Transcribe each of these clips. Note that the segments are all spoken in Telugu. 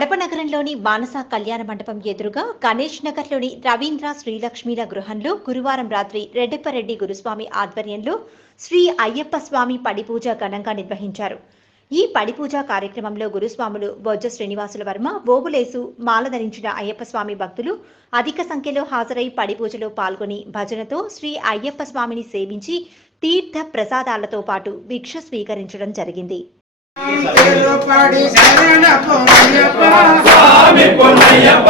కడప నగరంలోని మానస కళ్యాణ మండపం ఎదురుగా గణేష్ నగర్లోని రవీంద్ర శ్రీలక్ష్మీల గృహంలో గురువారం రాత్రి రెడ్డెప్పరెడ్డి గురుస్వామి ఆధ్వర్యంలో శ్రీ అయ్యప్ప స్వామి పడిపూజ ఘనంగా నిర్వహించారు. ఈ పడిపూజ కార్యక్రమంలో గురుస్వాములు బొజ్జ శ్రీనివాసుల వర్మ, ఓబులేసు మాల ధరించిన అయ్యప్ప స్వామి భక్తులు అధిక సంఖ్యలో హాజరై పడిపూజలో పాల్గొని భజనతో శ్రీ అయ్యప్ప స్వామిని సేవించి తీర్థ ప్రసాదాలతో పాటు భిక్ష స్వీకరించడం జరిగింది. పాడి శరణ పొన్నయ్యప్ప స్వామి పొన్నయ్యప్ప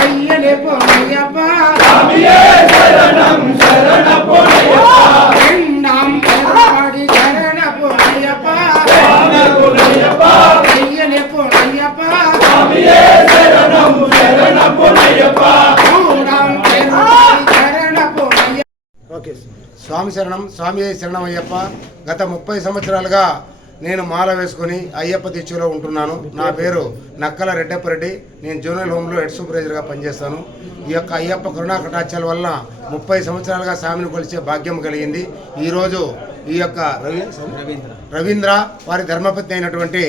అయ్యనే పొన్నయ్యప్ప స్వామియే శరణం శరణ పొన్నయ్యప్ప రెండాం పాడి శరణ పొన్నయ్యప్ప స్వామి పొన్నయ్యప్ప అయ్యనే పొన్నయ్యప్ప స్వామియే శరణం శరణ పొన్నయ్యప్ప మూడాం పాడి శరణ పొన్నయ్యప్ప. ఓకే, స్వామి శరణం స్వామియే శరణం అయ్యప్ప. గత 30 సంవత్సరాలుగా నేను మాల వేసుకొని అయ్యప్ప దీక్షలో ఉంటున్నాను. నా పేరు నక్కల రెడ్డెప్పరెడ్డి. నేను జూనియర్ హోమ్లో హెడ్ సూపర్వైజర్గా పనిచేస్తాను. ఈ యొక్క అయ్యప్ప కరుణా కటాక్షాల వల్ల 30 సంవత్సరాలుగా స్వామిని కొలిచే భాగ్యం కలిగింది. ఈరోజు ఈ యొక్క రవీంద్ర వారి ధర్మపత్ని అయినటువంటి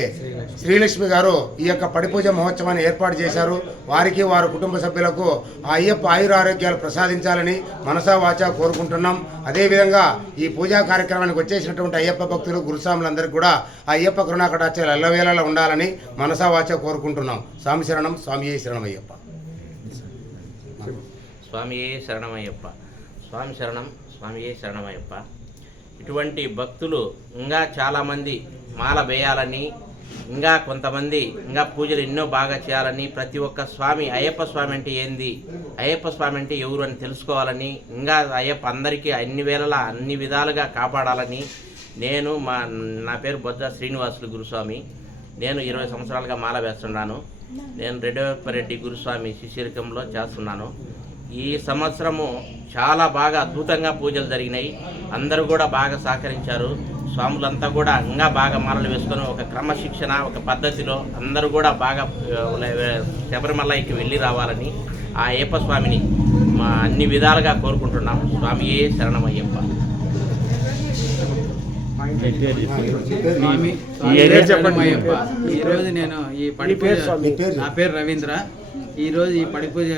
శ్రీలక్ష్మి గారు ఈ యొక్క పడిపూజ మహోత్సవాన్ని ఏర్పాటు చేశారు. వారికి వారి కుటుంబ సభ్యులకు ఆ అయ్యప్ప ఆయురారోగ్యాలు ప్రసాదించాలని మనసా వాచా కోరుకుంటున్నాం. అదేవిధంగా ఈ పూజా కార్యక్రమానికి వచ్చేసినటువంటి అయ్యప్ప భక్తులు గురుస్వాములందరికీ కూడా ఆ అయ్యప్ప కరుణా కటాక్షాలు ఎల్లవేళలా ఉండాలని మనసా వాచా కోరుకుంటున్నాం. స్వామి శరణం స్వామియే శరణమయ్యప్ప. స్వామియే శరణమయ్యప్ప. స్వామి శరణం స్వామియే శరణమయ్యప్ప. ఇటువంటి భక్తులు ఇంకా చాలామంది మాల వేయాలని, ఇంకా కొంతమంది ఇంకా పూజలు ఎన్నో బాగా చేయాలని, ప్రతి ఒక్క స్వామి అయ్యప్ప స్వామి అంటే ఏంది, అయ్యప్ప స్వామి అంటే ఎవరు అని తెలుసుకోవాలని, ఇంకా అయ్యప్ప అందరికీ అన్ని వేళలా అన్ని విధాలుగా కాపాడాలని నా పేరు బొజ్జ శ్రీనివాసులు గురుస్వామి. నేను 20 సంవత్సరాలుగా మాల వేస్తున్నాను. నేను రెడ్డెప్పరెడ్డి గురుస్వామి శిష్యరికంలో చేస్తున్నాను. ఈ సంవత్సరము చాలా బాగా అద్భుతంగా పూజలు జరిగినాయి. అందరూ కూడా బాగా సహకరించారు. స్వాములంతా కూడా ఇంకా బాగా మాలలు వేసుకొని ఒక క్రమశిక్షణ ఒక పద్ధతిలో అందరూ కూడా బాగా శబరిమలకి వెళ్ళి రావాలని ఆ అయ్యప్ప స్వామిని అన్ని విధాలుగా కోరుకుంటున్నాం. స్వామియే శరణమయ్యప్ప. ఈరోజు నేను ఈ పడిపూజ, నా పేరు రవీంద్ర. ఈరోజు ఈ పడిపూజ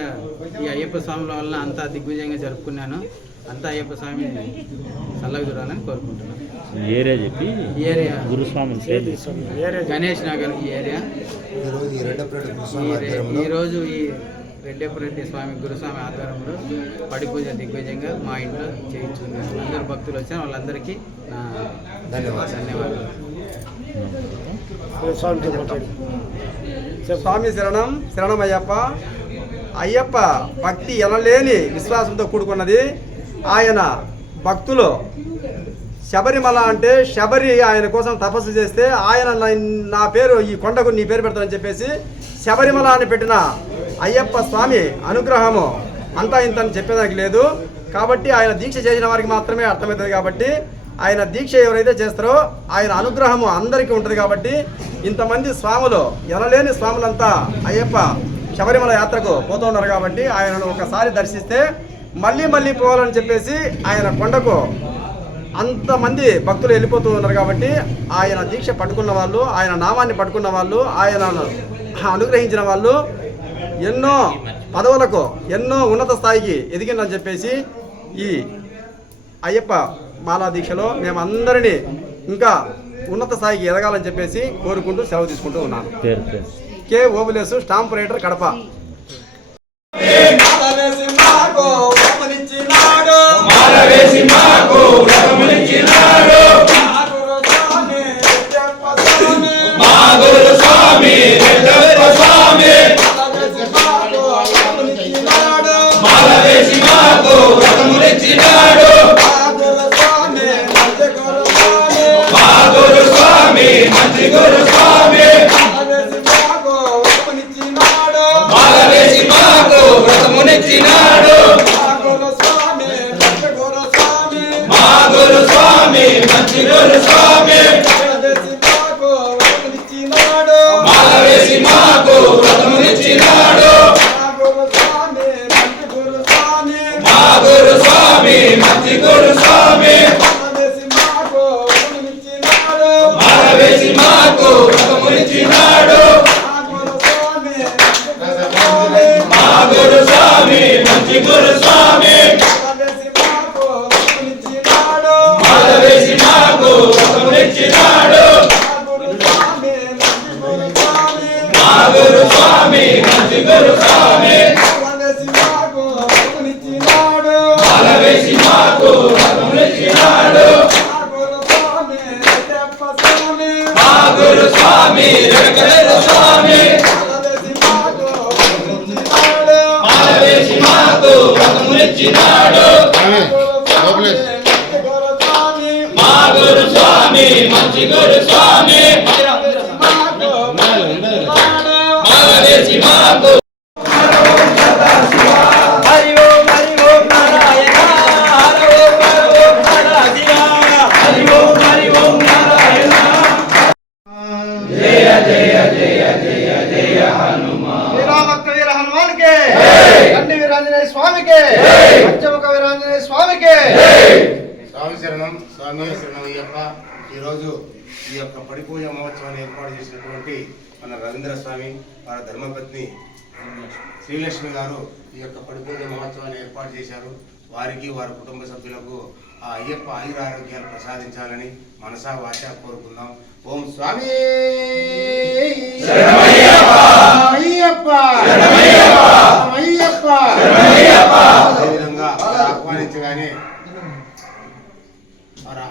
ఈ అయ్యప్ప స్వాముల వల్ల అంతా దిగ్విజయంగా జరుపుకున్నాను. అంతా అయ్యప్ప స్వామి చల్లగా చూడాలని కోరుకుంటున్నాను. ఏరియా గురుస్వామి గణేష్ నగర్ ఈ ఏరియా. ఈరోజు ఈ రెడ్డెప్పరెడ్డి స్వామి గురుస్వామి ఆధ్వర్యంలో పడిపూజ దిగ్విజయంగా మా ఇంట్లో చేయించుకున్నాను. అందరు భక్తులు వచ్చారు, వాళ్ళందరికీ ధన్యవాదాలు. స్వామి శరణం శరణమయ్యప్ప. అయ్యప్ప భక్తి ఎనలేని విశ్వాసంతో కూడుకున్నది. ఆయన భక్తులు శబరిమల అంటే శబరి ఆయన కోసం తపస్సు చేస్తే ఆయన నా పేరు ఈ కొండకు నీ పేరు పెడతానని చెప్పేసి శబరిమల అని పెట్టిన అయ్యప్ప స్వామి అనుగ్రహము అంతా ఇంత అని చెప్పేదానికి లేదు. కాబట్టి ఆయన దీక్ష చేసిన వారికి మాత్రమే అర్థమవుతుంది. కాబట్టి ఆయన దీక్ష ఎవరైతే చేస్తారో ఆయన అనుగ్రహము అందరికీ ఉంటుంది. కాబట్టి ఇంతమంది స్వాములు ఎనలేని స్వాములంతా అయ్యప్ప శబరిమల యాత్రకు పోతూ ఉన్నారు. కాబట్టి ఆయనను ఒకసారి దర్శిస్తే మళ్ళీ మళ్ళీ పోవాలని చెప్పేసి ఆయన కొండకు అంతమంది భక్తులు వెళ్ళిపోతూ ఉన్నారు. కాబట్టి ఆయన దీక్ష పట్టుకున్న వాళ్ళు, ఆయన నామాన్ని పట్టుకున్న వాళ్ళు, ఆయనను అనుగ్రహించిన వాళ్ళు ఎన్నో పదవులకు ఎన్నో ఉన్నత స్థాయికి ఎదిగిందని చెప్పేసి ఈ అయ్యప్ప మాలా దీక్షలో మేమందరినీ ఇంకా ఉన్నత స్థాయికి ఎదగాలని చెప్పేసి కోరుకుంటూ సెలవు తీసుకుంటూ ఉన్నాను. కే ఓబులేసు, స్టాంప్ రైటర్, కడప. స్వామి శరణం, స్వామి శరణమయ్యప్ప. ఈరోజు ఈ యొక్క పడిపూజ మహోత్సవాన్ని ఏర్పాటు చేసినటువంటి మన రవీంద్ర స్వామి వారి ధర్మపత్ని శ్రీలక్ష్మి గారు ఈ యొక్క పడిపూజ మహోత్సవాన్ని ఏర్పాటు చేశారు. వారికి వారి కుటుంబ సభ్యులకు ఆ అయ్యప్ప ఆయురారోగ్యాలు ప్రసాదించాలని మనసా వాచా కోరుకుందాం. ఓం స్వామి అయ్యప్ప. అదేవిధంగా ఆహ్వానించగానే